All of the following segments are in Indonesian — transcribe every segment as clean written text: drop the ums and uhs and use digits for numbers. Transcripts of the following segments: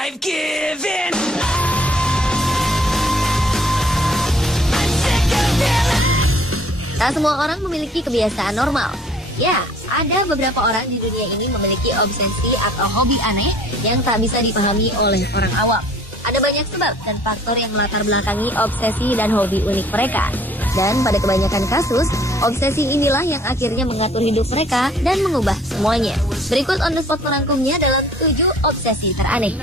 I've given. Tak semua orang memiliki kebiasaan normal. Ya, ada beberapa orang di dunia ini memiliki obsesi atau hobi aneh yang tak bisa dipahami oleh orang awam. Ada banyak sebab dan faktor yang melatar belakangi obsesi dan hobi unik mereka. Dan pada kebanyakan kasus, obsesi inilah yang akhirnya mengatur hidup mereka dan mengubah semuanya. Berikut on the spot merangkumnya dalam 7 obsesi teraneh.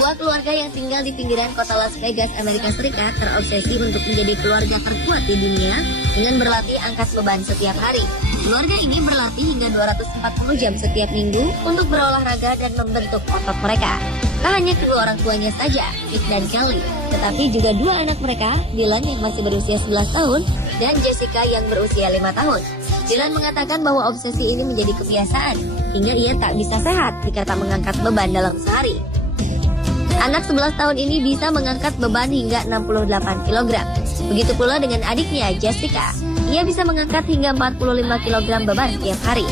Sebuah keluarga yang tinggal di pinggiran kota Las Vegas, Amerika Serikat terobsesi untuk menjadi keluarga terkuat di dunia dengan berlatih angkat beban setiap hari. Keluarga ini berlatih hingga 240 jam setiap minggu untuk berolahraga dan membentuk otot mereka. Tak hanya kedua orang tuanya saja, Nick dan Kelly, tetapi juga 2 anak mereka, Dylan yang masih berusia 11 tahun dan Jessica yang berusia 5 tahun. Dylan mengatakan bahwa obsesi ini menjadi kebiasaan, hingga ia tak bisa sehat jika tak mengangkat beban dalam sehari. Anak 11 tahun ini bisa mengangkat beban hingga 68 kg. Begitu pula dengan adiknya, Jessica. Ia bisa mengangkat hingga 45 kg beban tiap hari.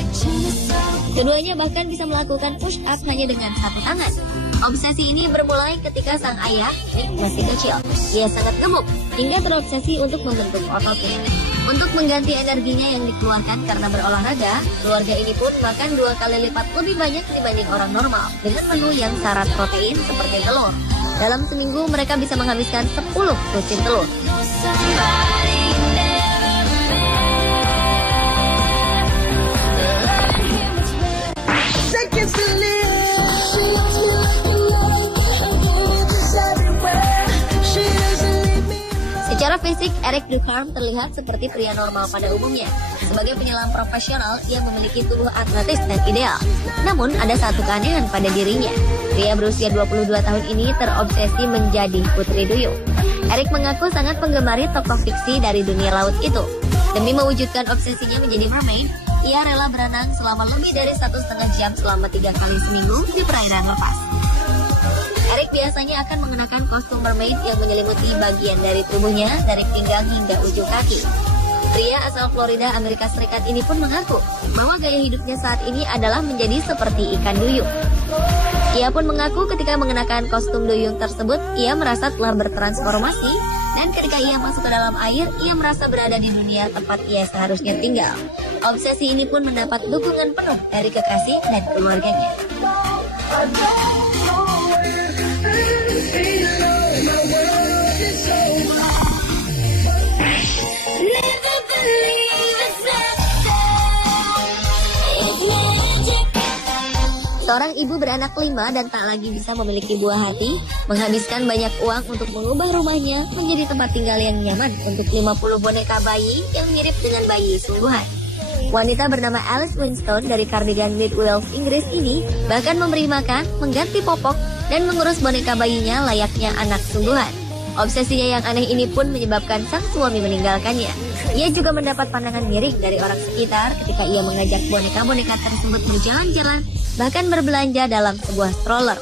Keduanya bahkan bisa melakukan push up hanya dengan satu tangan. Obsesi ini bermulai ketika sang ayah, Nick, masih kecil. Ia sangat gemuk hingga terobsesi untuk membentuk ototnya. Untuk mengganti energinya yang dikeluarkan karena berolahraga, keluarga ini pun makan 2 kali lipat lebih banyak dibanding orang normal dengan menu yang syarat protein seperti telur. Dalam seminggu mereka bisa menghabiskan 10 lusin telur. Secara fisik, Eric Ducharme terlihat seperti pria normal pada umumnya. Sebagai penyelam profesional, ia memiliki tubuh atletis dan ideal. Namun, ada satu keanehan pada dirinya. Pria berusia 22 tahun ini terobsesi menjadi putri duyung. Eric mengaku sangat menggemari tokoh fiksi dari dunia laut itu. Demi mewujudkan obsesinya menjadi mermaid, ia rela berenang selama lebih dari 1,5 jam selama 3 kali seminggu di perairan lepas. Eric biasanya akan mengenakan kostum mermaid yang menyelimuti bagian dari tubuhnya dari pinggang hingga ujung kaki. Pria asal Florida, Amerika Serikat ini pun mengaku bahwa gaya hidupnya saat ini adalah menjadi seperti ikan duyung. Ia pun mengaku ketika mengenakan kostum duyung tersebut, ia merasa telah bertransformasi dan ketika ia masuk ke dalam air, ia merasa berada di dunia tempat ia seharusnya tinggal. Obsesi ini pun mendapat dukungan penuh dari kekasih dan keluarganya. Seorang ibu beranak 5 dan tak lagi bisa memiliki buah hati, menghabiskan banyak uang untuk mengubah rumahnya menjadi tempat tinggal yang nyaman untuk 50 boneka bayi yang mirip dengan bayi sungguhan. Wanita bernama Alice Winston dari Cardigan Mid Wales, Inggris ini bahkan memberi makan, mengganti popok, dan mengurus boneka bayinya layaknya anak sungguhan. Obsesinya yang aneh ini pun menyebabkan sang suami meninggalkannya. Ia juga mendapat pandangan miring dari orang sekitar ketika ia mengajak boneka-boneka tersebut berjalan-jalan, bahkan berbelanja dalam sebuah stroller.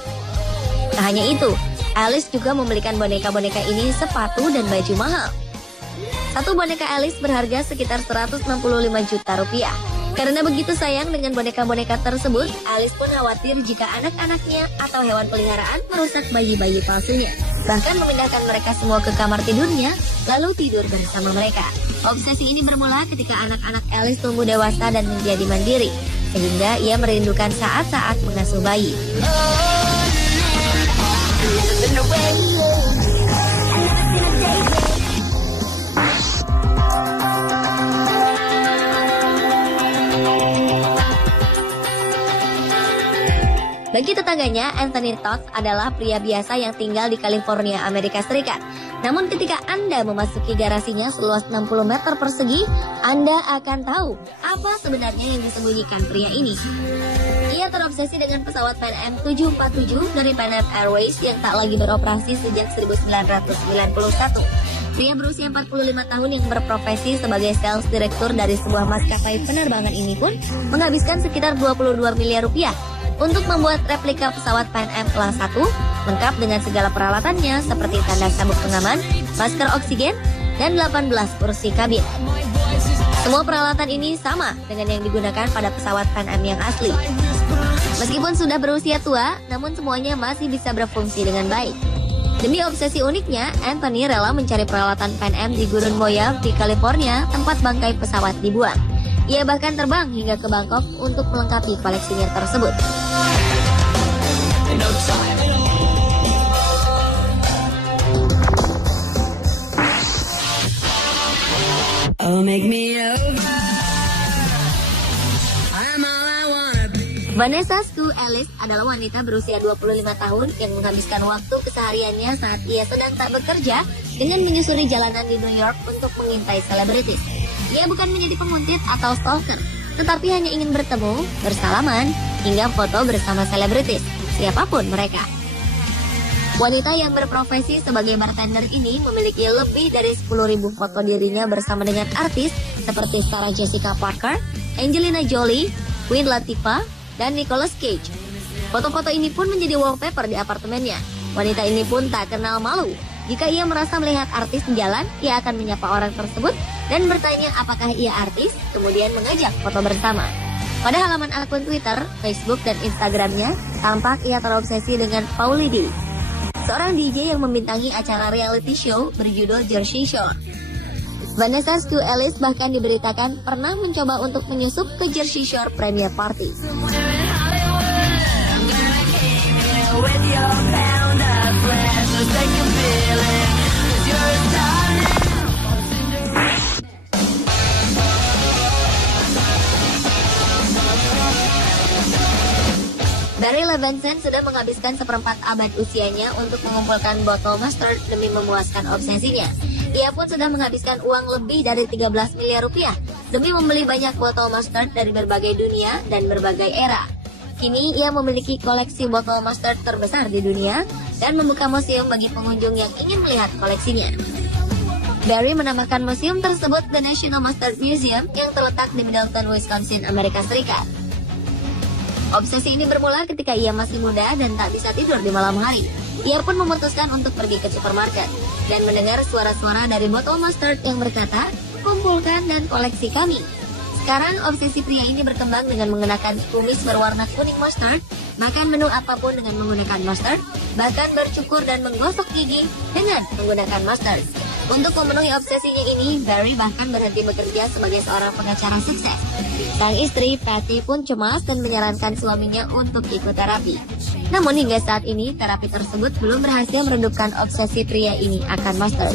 Tak hanya itu, Alice juga membelikan boneka-boneka ini sepatu dan baju mahal. Satu boneka Alice berharga sekitar 165 juta rupiah. Karena begitu sayang dengan boneka-boneka tersebut, Alice pun khawatir jika anak-anaknya atau hewan peliharaan merusak bayi-bayi palsunya. Bahkan memindahkan mereka semua ke kamar tidurnya, lalu tidur bersama mereka. Obsesi ini bermula ketika anak-anak Alice tumbuh dewasa dan menjadi mandiri, sehingga ia merindukan saat-saat mengasuh bayi. Bagi tetangganya, Anthony Todd adalah pria biasa yang tinggal di California, Amerika Serikat. Namun ketika Anda memasuki garasinya seluas 60 meter persegi, Anda akan tahu apa sebenarnya yang disembunyikan pria ini. Ia terobsesi dengan pesawat Pan Am 747 dari Pan Am Airways yang tak lagi beroperasi sejak 1991. Pria berusia 45 tahun yang berprofesi sebagai sales direktur dari sebuah maskapai penerbangan ini pun menghabiskan sekitar 22 miliar rupiah untuk membuat replika pesawat Pan Am kelas 1 lengkap dengan segala peralatannya seperti tanda sabuk pengaman, masker oksigen, dan 18 kursi kabin. Semua peralatan ini sama dengan yang digunakan pada pesawat Pan Am yang asli. Meskipun sudah berusia tua, namun semuanya masih bisa berfungsi dengan baik. Demi obsesi uniknya, Anthony rela mencari peralatan Pan Am di Gurun Mojave di California, tempat bangkai pesawat dibuang. Ia bahkan terbang hingga ke Bangkok untuk melengkapi koleksinya tersebut. Oh, make me over. I'm all I wanna be. Vanessa Stu Ellis adalah wanita berusia 25 tahun yang menghabiskan waktu kesehariannya saat ia sedang tak bekerja dengan menyusuri jalanan di New York untuk mengintai selebritis. Ia bukan menjadi penguntit atau stalker, tetapi hanya ingin bertemu, bersalaman, hingga foto bersama selebritis, siapapun mereka. Wanita yang berprofesi sebagai bartender ini memiliki lebih dari 10.000 foto dirinya bersama dengan artis seperti Sarah Jessica Parker, Angelina Jolie, Queen Latifah, dan Nicolas Cage. Foto-foto ini pun menjadi wallpaper di apartemennya. Wanita ini pun tak kenal malu. Jika ia merasa melihat artis di jalan, ia akan menyapa orang tersebut dan bertanya apakah ia artis, kemudian mengajak foto bersama. Pada halaman akun Twitter, Facebook, dan Instagramnya, tampak ia terobsesi dengan Pauly D, seorang DJ yang membintangi acara reality show berjudul Jersey Shore. Vanessa Stu Ellis bahkan diberitakan pernah mencoba untuk menyusup ke Jersey Shore premiere party. Barry Levinson sudah menghabiskan seperempat abad usianya untuk mengumpulkan botol mustard demi memuaskan obsesinya. Ia pun sudah menghabiskan uang lebih dari 13 miliar rupiah demi membeli banyak botol mustard dari berbagai dunia dan berbagai era. Kini ia memiliki koleksi botol mustard terbesar di dunia dan membuka museum bagi pengunjung yang ingin melihat koleksinya. Barry menamakan museum tersebut The National Mustard Museum yang terletak di Middleton, Wisconsin, Amerika Serikat. Obsesi ini bermula ketika ia masih muda dan tak bisa tidur di malam hari. Ia pun memutuskan untuk pergi ke supermarket dan mendengar suara-suara dari botol mustard yang berkata, "Kumpulkan dan koleksi kami." Sekarang obsesi pria ini berkembang dengan mengenakan kumis berwarna kuning mustard, makan menu apapun dengan menggunakan mustard, bahkan bercukur dan menggosok gigi dengan menggunakan mustard. Untuk memenuhi obsesinya ini, Barry bahkan berhenti bekerja sebagai seorang pengacara sukses. Sang istri, Patty, pun cemas dan menyarankan suaminya untuk ikut terapi. Namun hingga saat ini, terapi tersebut belum berhasil meredupkan obsesi pria ini akan mustard.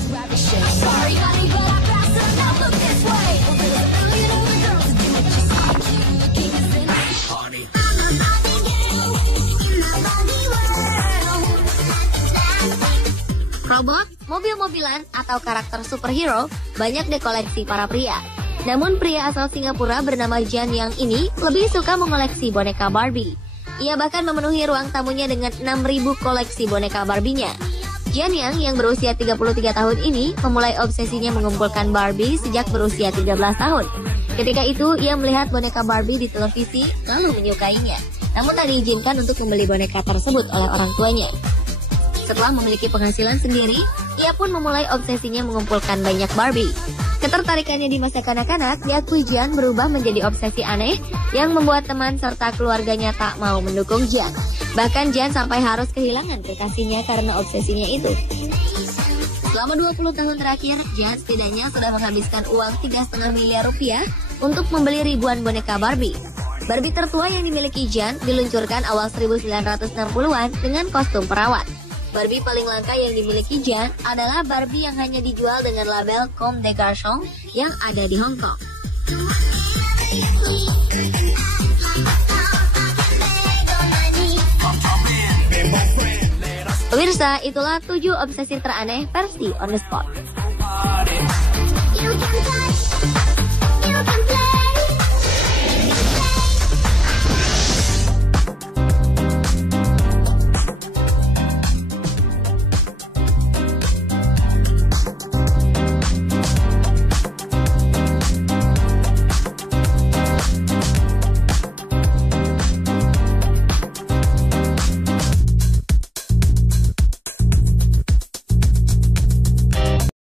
Robot, mobil-mobilan, atau karakter superhero banyak dikoleksi para pria. Namun pria asal Singapura bernama Jan Yang ini lebih suka mengoleksi boneka Barbie. Ia bahkan memenuhi ruang tamunya dengan 6.000 koleksi boneka Barbie-nya. Jan yang berusia 33 tahun ini memulai obsesinya mengumpulkan Barbie sejak berusia 13 tahun. Ketika itu, ia melihat boneka Barbie di televisi lalu menyukainya. Namun tak diizinkan untuk membeli boneka tersebut oleh orang tuanya. Setelah memiliki penghasilan sendiri, ia pun memulai obsesinya mengumpulkan banyak Barbie. Ketertarikannya di masa kanak-kanak diakui Jan berubah menjadi obsesi aneh yang membuat teman serta keluarganya tak mau mendukung Jan. Bahkan Jan sampai harus kehilangan kekasihnya karena obsesinya itu. Selama 20 tahun terakhir, Jan setidaknya sudah menghabiskan uang 3,5 miliar rupiah untuk membeli ribuan boneka Barbie. Barbie tertua yang dimiliki Jan diluncurkan awal 1960-an dengan kostum perawat. Barbie paling langka yang dimiliki Jan adalah Barbie yang hanya dijual dengan label Comme des Garçons yang ada di Hong Kong. Pemirsa, itulah 7 obsesi teraneh versi On The Spot.